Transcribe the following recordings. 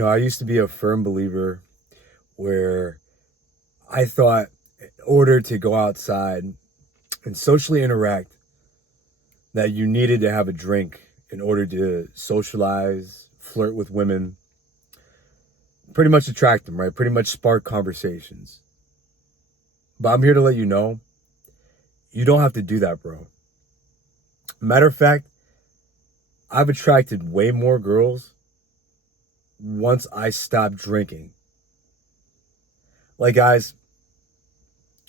I used to be a firm believer where I thought in order to go outside and socially interact, that you needed to have a drink in order to socialize, flirt with women, pretty much attract them, right? Pretty much spark conversations. But I'm here to let you know, you don't have to do that, bro. Matter of fact, I've attracted way more girls once I stopped drinking. Like, guys,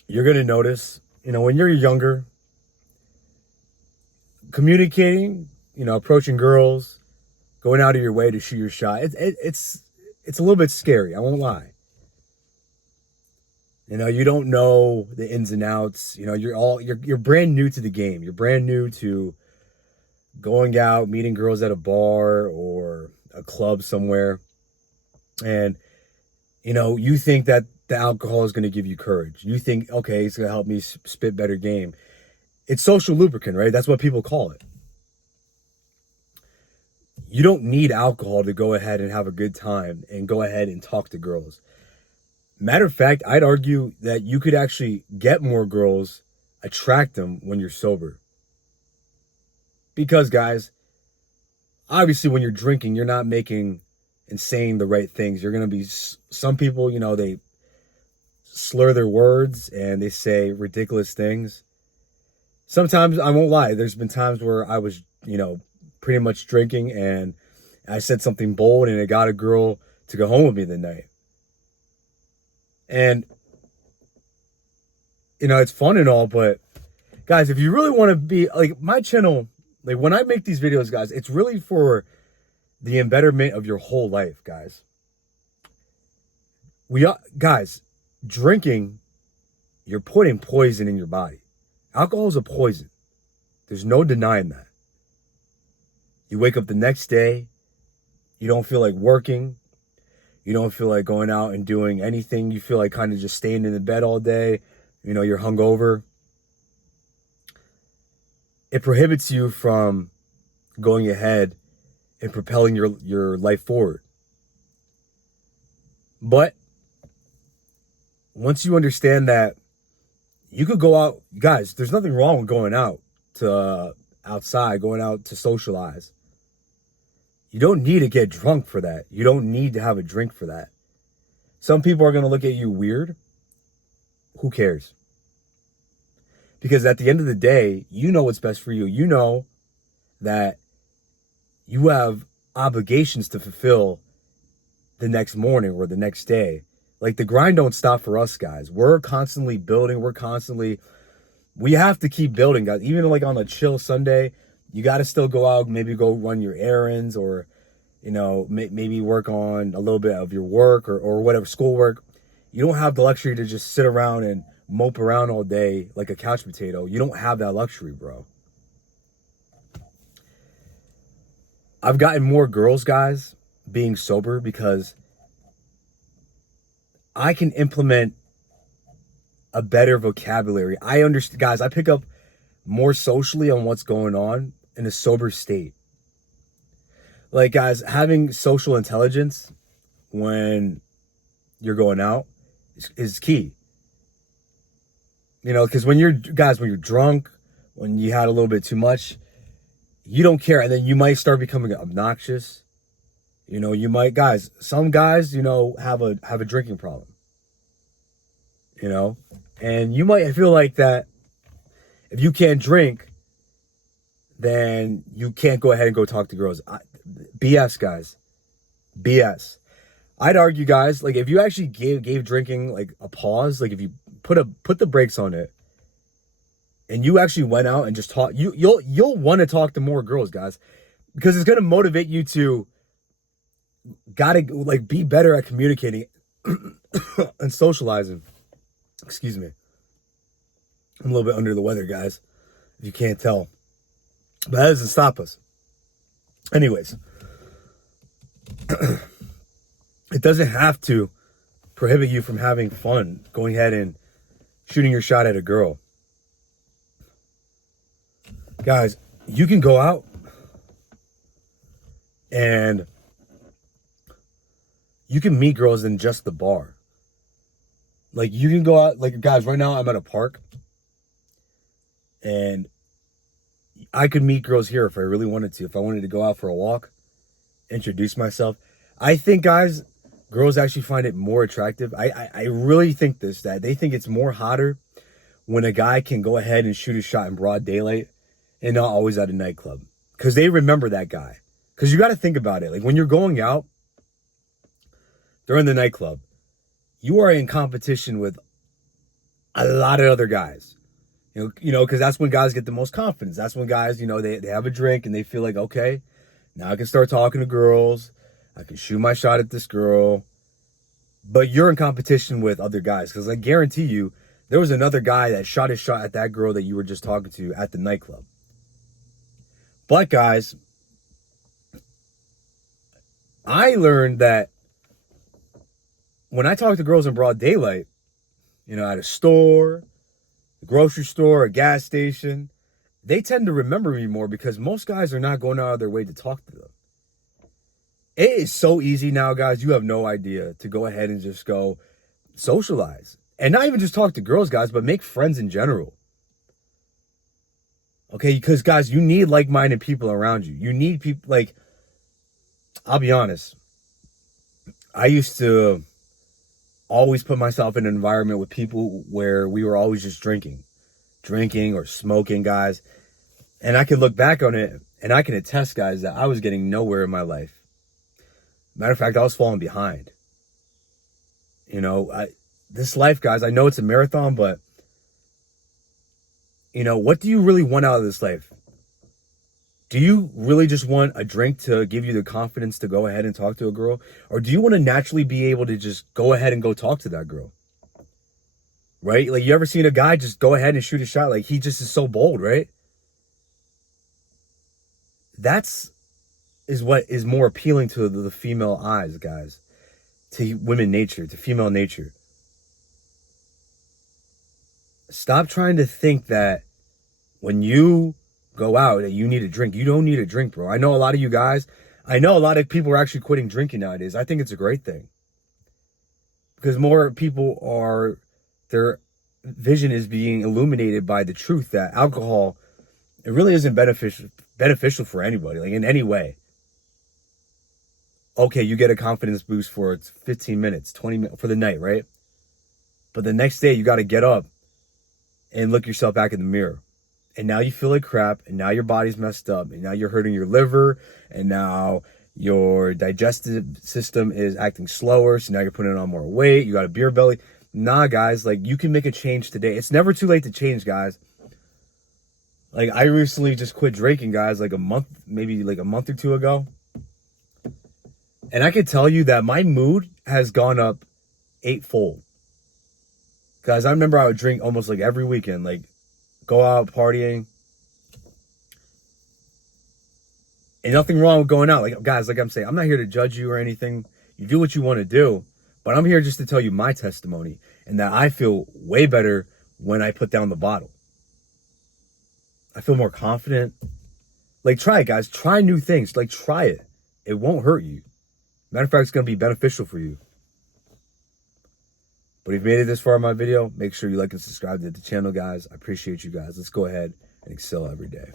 you're going to notice, when you're younger, communicating, approaching girls, going out of your way to shoot your shot, it's a little bit scary. I won't lie. You don't know the ins and outs. You're brand new to the game. You're brand new to going out, meeting girls at a bar or a club somewhere. And, you think that the alcohol is going to give you courage. You think, okay, it's going to help me spit better game. It's social lubricant, right? That's what people call it. You don't need alcohol to go ahead and have a good time and go ahead and talk to girls. Matter of fact, I'd argue that you could actually get more girls, attract them when you're sober. Because, guys, obviously when you're drinking, you're not making and saying the right things. You're going to be, some people, they slur their words and they say ridiculous things. Sometimes, I won't lie, there's been times where I was, pretty much drinking and I said something bold and it got a girl to go home with me the night. And, it's fun and all, but guys, if you really want to be like my channel, like when I make these videos, guys, it's really for the embetterment of your whole life, guys. Guys, drinking, you're putting poison in your body. Alcohol is a poison. There's no denying that. You wake up the next day, you don't feel like working. You don't feel like going out and doing anything. You feel like kind of just staying in the bed all day. You're hungover. It prohibits you from going ahead and propelling your life forward. But once you understand that you could go out, guys, there's nothing wrong with going out to outside, going out to socialize. You don't need to get drunk for that. You don't need to have a drink for that. Some people are going to look at you weird. Who cares? Because at the end of the day, you know what's best for you. You know that you have obligations to fulfill the next morning or the next day. Like, the grind don't stop for us, guys. We're constantly building. We have to keep building, guys. Even like on a chill Sunday, you got to still go out, maybe go run your errands or, maybe work on a little bit of your work or whatever, schoolwork. You don't have the luxury to just sit around and mope around all day like a couch potato. You don't have that luxury, bro. I've gotten more girls, guys, being sober because I can implement a better vocabulary. I understand, guys, I pick up more socially on what's going on in a sober state. Like, guys, having social intelligence when you're going out is key. Because when you're drunk, when you had a little bit too much, you don't care. And then you might start becoming obnoxious. You might, guys, some guys, have a drinking problem. And you might feel like that if you can't drink, then you can't go ahead and go talk to girls. BS, guys. BS. I'd argue, guys, like if you actually gave drinking like a pause, like if you put the brakes on it and you actually went out and just talk, you'll want to talk to more girls, guys, because it's going to motivate you to like be better at communicating and socializing. Excuse me. I'm a little bit under the weather, guys, if you can't tell. But that doesn't stop us. Anyways, it doesn't have to prohibit you from having fun, going ahead and shooting your shot at a girl. Guys, you can go out and You can meet girls in just the bar. Like, you can go out, like, guys, right now I'm at a park, and I could meet girls here if I really wanted to. If I wanted to go out for a walk, introduce myself. I think, guys, girls actually find it more attractive. I really think this, that they think it's more hotter when a guy can go ahead and shoot a shot in broad daylight and not always at a nightclub. Because they remember that guy. Because you got to think about it. Like, when you're going out during the nightclub, you are in competition with a lot of other guys. Because that's when guys get the most confidence. That's when guys, they have a drink and they feel like, okay, now I can start talking to girls. I can shoot my shot at this girl. But you're in competition with other guys. Because I guarantee you, there was another guy that shot his shot at that girl that you were just talking to at the nightclub. But, guys, I learned that when I talk to girls in broad daylight, at a store, a grocery store, a gas station, they tend to remember me more because most guys are not going out of their way to talk to them. It is so easy now, guys. You have no idea, to go ahead and just go socialize. And not even just talk to girls, guys, but make friends in general. Okay, because, guys, you need like-minded people around you. You need people, like, I'll be honest. I used to always put myself in an environment with people where we were always just drinking or smoking, guys. And I can look back on it, and I can attest, guys, that I was getting nowhere in my life. Matter of fact, I was falling behind. This life, guys, I know it's a marathon, but, what do you really want out of this life? Do you really just want a drink to give you the confidence to go ahead and talk to a girl? Or do you want to naturally be able to just go ahead and go talk to that girl? Right? Like, you ever seen a guy just go ahead and shoot a shot? Like, he just is so bold, right? Is what is more appealing to the female eyes, guys. To women nature, to female nature. Stop trying to think that when you go out that you need a drink. You don't need a drink, bro. I know a lot of you guys. I know a lot of people are actually quitting drinking nowadays. I think it's a great thing. Because more people their vision is being illuminated by the truth that alcohol, it really isn't beneficial for anybody, like in any way. Okay, you get a confidence boost for 15 minutes, 20 minutes for the night, right? But the next day you got to get up and look yourself back in the mirror. And now you feel like crap, and now your body's messed up, and now you're hurting your liver, and now your digestive system is acting slower, so now you're putting on more weight, you got a beer belly. Nah, guys, like, you can make a change today. It's never too late to change, guys. Like, I recently just quit drinking, guys, maybe like a month or two ago. And I can tell you that my mood has gone up 8-fold. Guys, I remember I would drink almost like every weekend, like go out partying. And nothing wrong with going out. Like, guys, like I'm saying, I'm not here to judge you or anything. You do what you want to do. But I'm here just to tell you my testimony and that I feel way better when I put down the bottle. I feel more confident. Like, try it, guys. Try new things. Like, try it. It won't hurt you. Matter of fact, it's going to be beneficial for you. But if you made it this far in my video, make sure you like and subscribe to the channel, guys. I appreciate you guys. Let's go ahead and excel every day.